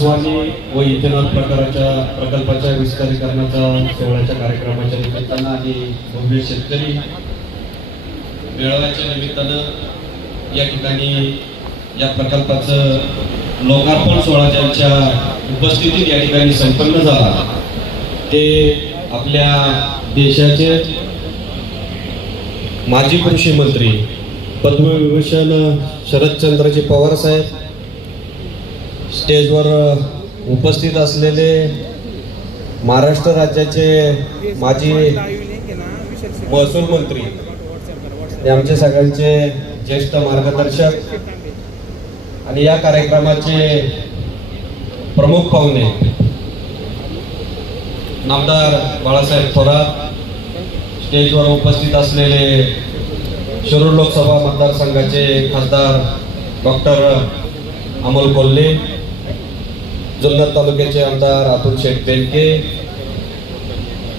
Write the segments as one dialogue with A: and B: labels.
A: आसवानी व इथेनॉल प्रकाराच्या प्रकल्पाच्या विस्तारीकरणाच्या सोहळ्याच्या कार्यक्रमाच्या निमित्तानं आणि भव्य शेतकरी मेळाव्याच्या निमित्तानं या ठिकाणी या प्रकल्पाचं लोकार्पण सोहळा ज्यांच्या उपस्थितीत या ठिकाणी संपन्न झाला. ते आपल्या देशाचे माजी कृषी मंत्री पद्मविभूषण शरदचंद्रजी पवार साहेब स्टेजवर उपस्थित असलेले महाराष्ट्र राज्याचे माजी महसूल मंत्री हे आमचे सगळ्यांचे ज्येष्ठ मार्गदर्शक आणि या कार्यक्रमाचे प्रमुख पाहुणे नामदार बाळासाहेब थोरात स्टेजवर उपस्थित असलेले शिरूर लोकसभा मतदारसंघाचे खासदार डॉक्टर अमोल कोल्हे जुन्नर तालुक्याचे आमदार अतुल शेठ बेनके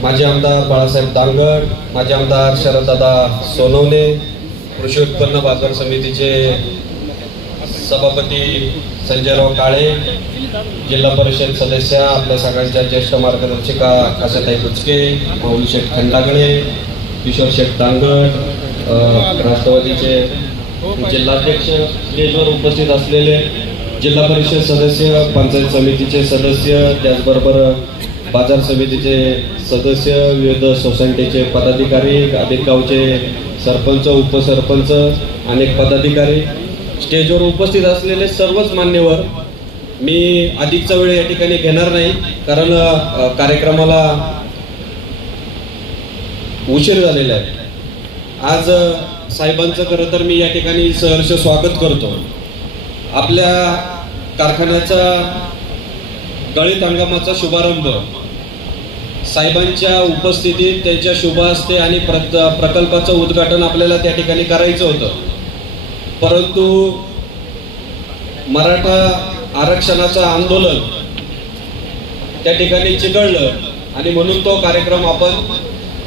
A: माजी आमदार बाळासाहेब दांगड माजी आमदार शरददादा सोनवणे कृषी उत्पन्न बाजार समितीचे सभापती संजयराव काळे जिल्हा परिषद सदस्य आपल्या सगळ्यांच्या ज्येष्ठ मार्गदर्शिका आशाताई कुचके माऊली शेठ खंडागळे किशोर शेठ दांगड राष्ट्रवादीचे जिल्हाध्यक्ष स्टेजवर उपस्थित असलेले जिल्हा परिषद सदस्य पंचायत समितीचे सदस्य त्याचबरोबर बाजार समितीचे सदस्य विविध सोसायटीचे पदाधिकारी अनेक गावचे सरपंच उपसरपंच अनेक पदाधिकारी. स्टेजवर उपस्थित असलेले सर्वच मान्यवर मी अधिकचा वेळ या ठिकाणी घेणार नाही कारण कार्यक्रमाला उशीर झालेला आहे. आज साहेबांचं खरं तर मी या ठिकाणी सहर्ष स्वागत करतो. आपल्या कारखान्याचा गळीत हंगामाचा शुभारंभ. साहेबांच्या उपस्थितीत त्यांच्या शुभ असते आणि प्र प्रकल्पाचं उद्घाटन आपल्याला त्या ठिकाणी करायचं होतं. परंतु मराठा आरक्षणाचं आंदोलन त्या ठिकाणी चिघळलं आणि म्हणून तो कार्यक्रम आपण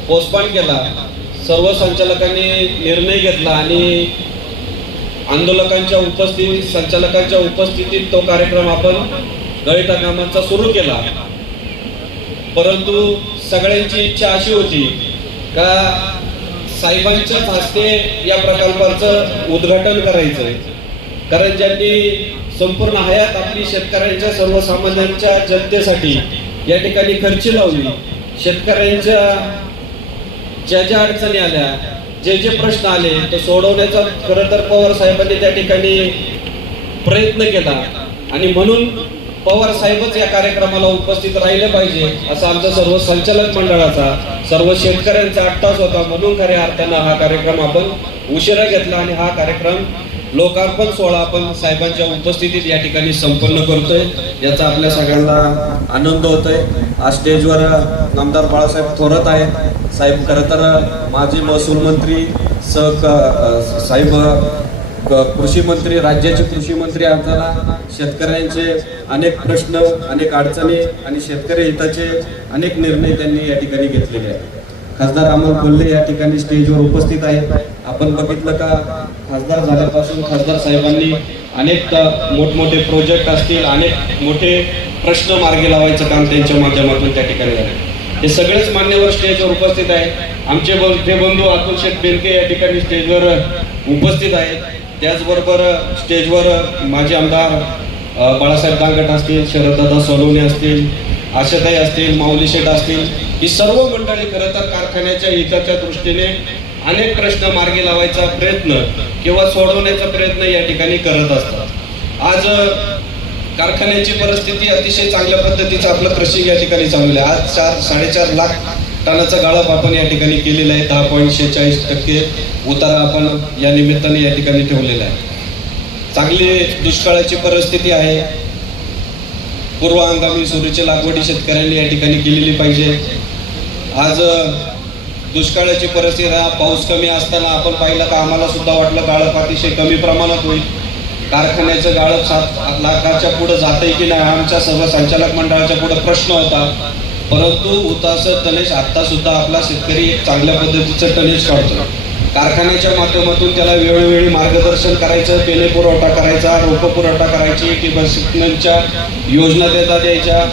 A: पोस्टपॉन केला. सर्व संचालकांनी निर्णय घेतला आणि आंदोलकांच्या उपस्थितीत संचालकांच्या उपस्थितीत तो कार्यक्रम आपण गळीत कामाचा सुरू केला. परंतु सगळ्यांची इच्छा अशी होती का साहेबांच्याच हस्ते या प्रकल्पाचं उद्घाटन करायचं कारण ज्यांनी संपूर्ण हयात आपली शेतकऱ्यांच्या सर्वसामान्यांच्या जनतेसाठी या ठिकाणी खर्ची लावली शेतकऱ्यांच्या ज्या ज्या अडचणी आल्या जे जे प्रश्न आले ते सोडवण्याचा खरं तर पवार साहेबांनी त्या ठिकाणी प्रयत्न केला. आणि म्हणून पवार साहेबच या कार्यक्रमाला उपस्थित राहिले पाहिजे असा आमचा सर्व संचालक मंडळाचा सर्व शेतकऱ्यांचा आत्ताच होता. म्हणून खऱ्या अर्थानं हा कार्यक्रम आपण उशिरा घेतला आणि हा कार्यक्रम लोकार्पण सोहळा आपण साहेबांच्या उपस्थितीत या ठिकाणी संपन्न करतोय. याचा आपल्या सगळ्यांना आनंद होतोय. आज स्टेजवर नामदार बाळासाहेब थोरात आहेत. साहेब खरं तर माजी महसूल मंत्री सह क- साहेब कृषी मंत्री राज्याचे कृषी मंत्री आपल्याला शेतकऱ्यांचे अनेक प्रश्न अनेक अडचणी आणि शेतकरी हिताचे अनेक निर्णय त्यांनी या ठिकाणी घेतलेले आहेत. खासदार अमोल कोल्हे या ठिकाणी स्टेजवर उपस्थित आहेत. आपण बघितलं का खासदार झाल्यापासून खासदार साहेबांनी अनेक मोठमोठे प्रोजेक्ट असतील अनेक मोठे प्रश्न मार्गी लावायचं काम त्यांच्या माध्यमातून त्या ठिकाणी झालं. हे सगळेच मान्यवर स्टेजवर उपस्थित आहेत. आमचे ते बंधू अतुल शेठ बेनके या ठिकाणी स्टेजवर उपस्थित आहेत. त्याचबरोबर स्टेजवर माजी आमदार बाळासाहेब दांगट असतील शरददादा सोनवणे असतील आशाताई असतील माऊली शेठ असतील ही सर्व मंडळी खरं तर कारखान्याच्या हिताच्या दृष्टीने अनेक प्रश्न मार्गी लावायचा प्रयत्न किंवा सोडवण्याचा प्रयत्न या ठिकाणी करत असतात. आज कारखान्याची परिस्थिती अतिशय चांगल्या पद्धतीचं आपलं कृषी या ठिकाणी चांगलं आहे. आज चार साडेचार लाख टनाचा गाळप आपण या ठिकाणी केलेला आहे. दहा पॉईंट शेहेचाळीस टक्के उतारा आपण या निमित्ताने या ठिकाणी ठेवलेला आहे. चांगली दुष्काळाची परिस्थिती आहे. पूर्व हंगामी सुरूची लागवडी शेतकऱ्यांनी या ठिकाणी केलेली पाहिजे. आज दुष्काळाची परिस्थिती हा पाऊस कमी असताना आपण पाहिलं का आम्हाला सुद्धा वाटलं गाळप अतिशय कमी प्रमाणात होईल. कारखान्याचं गाळप सात लाखाच्या पुढे जाते की नाही आमच्या सर्व संचालक मंडळाच्या पुढे प्रश्न होता. परंतु उतास तनेश आता सुद्धा आपला शेतकरी एक चांगल्या पद्धतीचं टनेज काढतो कारखान्याच्या माध्यमातून त्याला वेळोवेळी मार्गदर्शन करायचं पेने पुरवठा करायचा रोप पुरवठा करायची किंवा सिग्नलच्या योजना देता द्यायच्या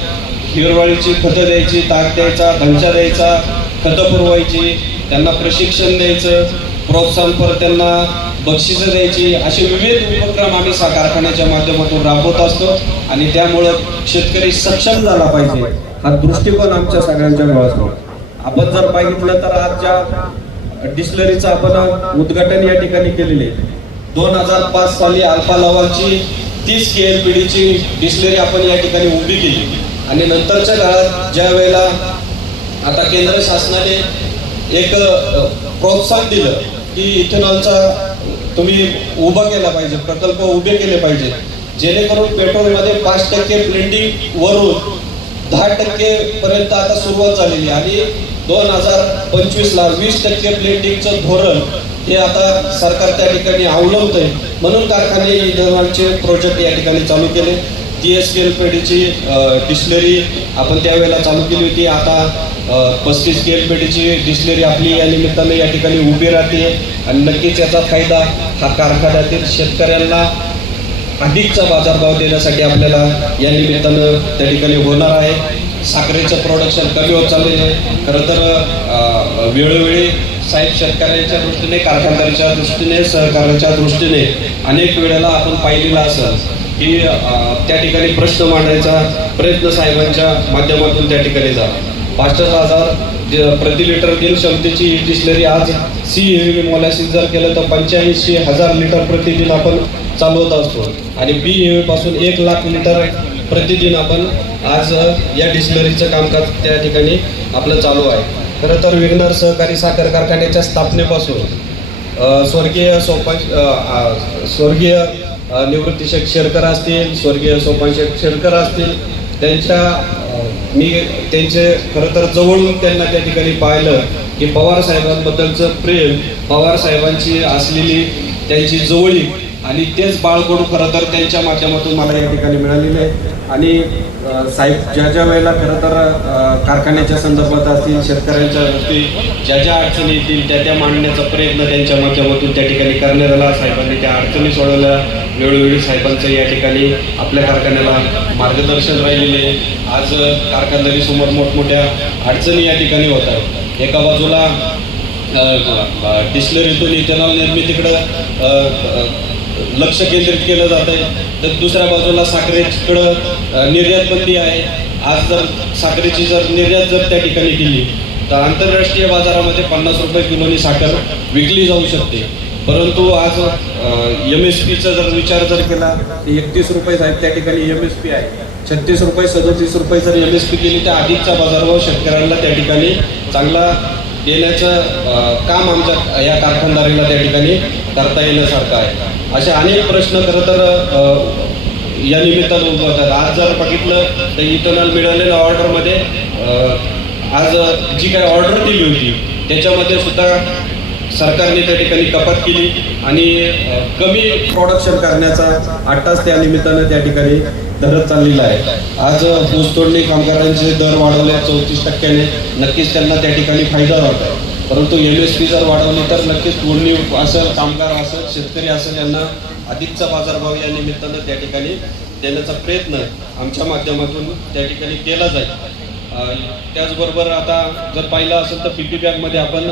A: हिरवळीची खतं द्यायची ताक द्यायचा धंचा द्यायचा खतं पुरवायची त्यांना प्रशिक्षण द्यायचं प्रोत्साहनपर त्यांना बक्षिसं द्यायची असे विविध उपक्रम आम्ही सा कारखान्याच्या माध्यमातून राबवत असतो. आणि त्यामुळं शेतकरी सक्षम झाला पाहिजे. हा दृष्टिकोन आमच्या सगळ्यांच्या असतो आपण जर बघितलं तर आजच्या डिस्लरीचं आपण उद्घाटन या ठिकाणी केलेले दोन हजार पाच साली अल्फा लवालची तीस के एल पी डीची डिस्लरी आपण या ठिकाणी उभी केली. आणि नंतरच्या काळात ज्या वेळेला आता केंद्र शासनाने एक प्रोत्साहन दिलं की इथेनॉलचा तुम्ही उभा केला पाहिजे प्रकल्प उभे केले पाहिजे. जेणेकरून पेट्रोलमध्ये पाच टक्के ब्लेंडिंग वरून दहा टक्के पर्यंत आता सुरुवात झालेली आहे. आणि दोन हजार पंचवीसला वीस टक्के ब्लेंडिंगचं धोरण हे आता सरकार त्या ठिकाणी अवलंबतंय. म्हणून कारखाने इंधनाचे प्रोजेक्ट या ठिकाणी चालू केले. टी एस एल पेडीची डिस्लरी आपण त्यावेळेला चालू केली होती. आता पस्तीस के एम पेटीची डिस्लरी आपली या निमित्ताने या ठिकाणी उभी राहते. आणि नक्कीच याचा फायदा हा कारखान्यातील शेतकऱ्यांना अधिकचा बाजारभाव देण्यासाठी आपल्याला या निमित्तानं त्या ठिकाणी होणार आहे. साखरेचं प्रोडक्शन कमी होत चाललेलं आहे. खरं तर वेळोवेळी साहेब शेतकऱ्यांच्या दृष्टीने कारखानदारीच्या दृष्टीने सहकार्याच्या दृष्टीने अनेक वेळेला आपण पाहिलेलं असं की त्या ठिकाणी प्रश्न मांडायचा प्रयत्न साहेबांच्या माध्यमातून त्या ठिकाणी झाला पाच हजार प्रति लिटर दिन क्षमतेची ही डिस्लरी आज सी हेवी मोलॅसिस जर केलं तर पंच्याऐंशी हजार लिटर प्रतिदिन आपण चालवत असतो. आणि बी हेवी पासून एक लाख लिटर प्रतिदिन आपण आज या डिस्लरीचं कामकाज त्या ठिकाणी आपलं चालू आहे. खरं तर विघ्नर सहकारी साखर कारखान्याच्या स्थापनेपासून स्वर्गीय सोपा स्वर्गीय अ, निवृत्ती शेरकर असतील स्वर्गीय सोपान शेरकर असतील त्यांच्या मी त्यांचे खरं तर जवळून त्यांना त्या ठिकाणी पाहिलं की पवार साहेबांबद्दलचं प्रेम पवार साहेबांची असलेली त्यांची जवळी आणि तेच बाळकडू खरं तर त्यांच्या माध्यमातून मला या ठिकाणी मिळालेलं आहे. आणि साहेब ज्या ज्या वेळेला खरं तर कारखान्याच्या संदर्भात असतील शेतकऱ्यांच्या असतील ज्या ज्या अडचणी येतील त्या त्या मांडण्याचा प्रयत्न त्यांच्या माध्यमातून त्या ठिकाणी करण्यात आला. साहेबांनी त्या अडचणी सोडवल्या. वेळोवेळी साहेबांचं या ठिकाणी आपल्या कारखान्याला मार्गदर्शन राहिलेले आज कारखानदारी समोर मोठमोठ्या अडचणी या ठिकाणी होत आहेत. एका बाजूला डिस्लरीतून इथेनॉल निर्मितीकडं लक्ष केंद्रित केलं जात आहे. तर दुसऱ्या बाजूला साखरेकडं निर्यात बंदी आहे. आज जर साखरेची जर निर्यात जर त्या ठिकाणी केली तर आंतरराष्ट्रीय बाजारामध्ये पन्नास रुपये किलोनी साखर विकली जाऊ शकते. परंतु आज एम एस पीचा जर विचार जर केला तर एकतीस रुपये आहेत. त्या ठिकाणी एम एस पी आहे. छत्तीस रुपये सदतीस रुपये जर एम एस पी केली तर अधिकचा बाजारभाव शेतकऱ्यांना त्या ठिकाणी चांगला देण्याचं काम आमच्या या कारखानदारीला त्या ठिकाणी करता येण्यासारखं आहे. असे अनेक प्रश्न खरं तर या निमित्तानं उद्भवतात आज जर बघितलं तर इथेनॉल मिळालेल्या ऑर्डरमध्ये आज जी काही ऑर्डर दिली होती त्याच्यामध्ये सुद्धा सरकारने त्या ठिकाणी कपात केली आणि कमी प्रोडक्शन करण्याचा आठाच त्या निमित्तानं त्या ठिकाणी धरत चाललेला आहे. आज ऊसतोडणी कामगारांचे दर वाढवले चौतीस टक्क्याने. नक्कीच त्यांना त्या ठिकाणी फायदा होत आहे. परंतु एम एस पी जर वाढवली तर नक्कीच तोडणी असेल कामगार असेल शेतकरी असेल यांना अधिकचा बाजारभाव या निमित्तानं त्या ठिकाणी देण्याचा प्रयत्न आमच्या माध्यमातून त्या ठिकाणी केला जाईल. त्याचबरोबर आता जर पाहिलं असेल तर पी पी बॅगमध्ये आपण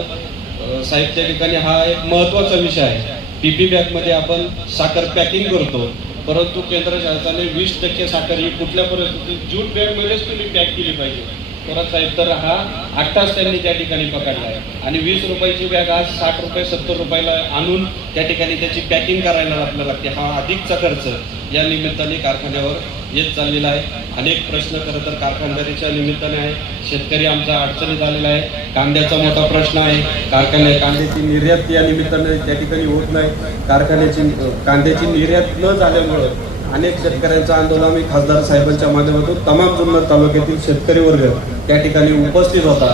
A: साहेब त्या ठिकाणी हा एक महत्त्वाचा विषय आहे. पीपी बॅगमध्ये आपण साखर पॅकिंग करतो परंतु केंद्र शासनाने वीस टक्के साखर ही कुठल्या परिस्थितीत ज्यूट बॅगमध्येच तुम्ही पॅक केली पाहिजे. परत साहेब तर हा आठ्ठाच त्यांनी त्या ठिकाणी पकडला आहे. आणि वीस रुपयाची बॅग आज साठ रुपये सत्तर रुपयाला आणून त्या ठिकाणी त्याची पॅकिंग करायला आपल्याला लागते. हा अधिकचा खर्च या निमित्ताने कारखान्यावर येत चाललेला आहे. अनेक प्रश्न खरं तर कारखानदारीच्या निमित्ताने आहे शेतकरी आमचा अडचणीत आलेला आहे. कांद्याचा मोठा प्रश्न आहे. कारखाने कांद्याची निर्यात या निमित्ताने त्या ठिकाणी होत नाही. कारखान्याची कांद्याची निर्यात न झाल्यामुळं अनेक शेतकऱ्यांचं आंदोलन आम्ही खासदार साहेबांच्या माध्यमातून तमाम जुन्नर तालुक्यातील शेतकरी वर्ग त्या ठिकाणी उपस्थित होता.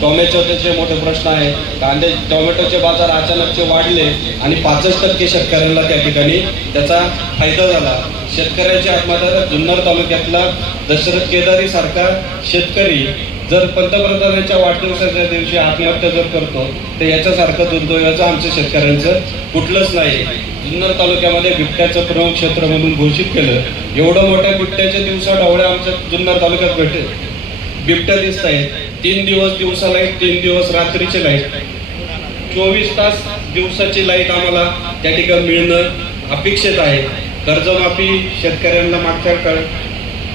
A: टोमॅटोचे मोठे प्रश्न आहे. कांदे टोमॅटोचे बाजार अचानकचे वाढले आणि पाचच टक्के शेतकऱ्यांना त्या ठिकाणी त्याचा फायदा झाला. शेतकऱ्याच्या आत्महत्या जुन्नर तालुक्यातला दशरथ केदारी सारखा शेतकरी जर पंतप्रधानांच्या वाढदिवसाच्या दिवशी आत्महत्या जर करतो तर याच्यासारखं दुर्दैवाचं आमच्या शेतकऱ्यांचं कुठलंच नाही. जुन्नर तालुक्यामध्ये बिबट्याचं प्रमुख क्षेत्र म्हणून घोषित केलं. एवढं मोठ्या बिबट्याच्या दिवसा डावळ्या आमच्या जुन्नर तालुक्यात भेटेल. बिबट्या दिसत आहेत तीन दिवस दिवसा लाइट तीन दिवस रात्रीचे लाइट चोवीस तास दिवसाची लाइट आम्हाला त्या ठिकाणी मिळणं अपेक्षित आहे. कर्जमाफी शेतकऱ्यांना मागच्या काळ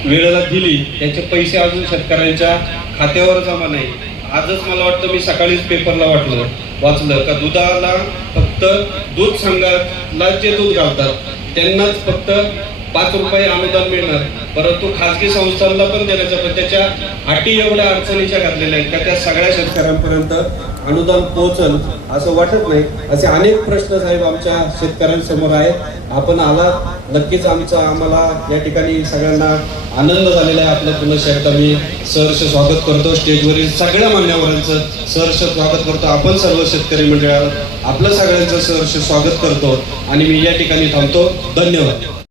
A: वेळेला दिली त्याचे पैसे अजून शेतकऱ्यांच्या खात्यावर जमा नाही. आजच मला वाटतं मी सकाळीच पेपरला वाटलं वाचलं का दुधाला फक्त दूध संघाला जे दूध घालतात त्यांनाच फक्त पाच रुपये अनुदान मिळणार. परंतु खाजगी संस्थांना पण देण्याचं पण त्याच्या अटी एवढ्या अडचणीच्या घातलेल्या आहेत का त्या सगळ्या शेतकऱ्यांपर्यंत अनुदान पोहोचल असं वाटत नाही. असे अनेक प्रश्न साहेब आमच्या शेतकऱ्यांसमोर आहेत आपण आला नक्कीच आमचा आम्हाला या ठिकाणी सगळ्यांना आनंद झालेला आहे. आपलं पुन्हा एकदा मी सहर्ष स्वागत करतो. स्टेजवरील सगळ्या मान्यवरांचं सहर्ष स्वागत करतो. आपण सर्व शेतकरी मंडळाला आपलं सगळ्यांचं सहर्ष स्वागत करतो. आणि मी या ठिकाणी थांबतो. धन्यवाद.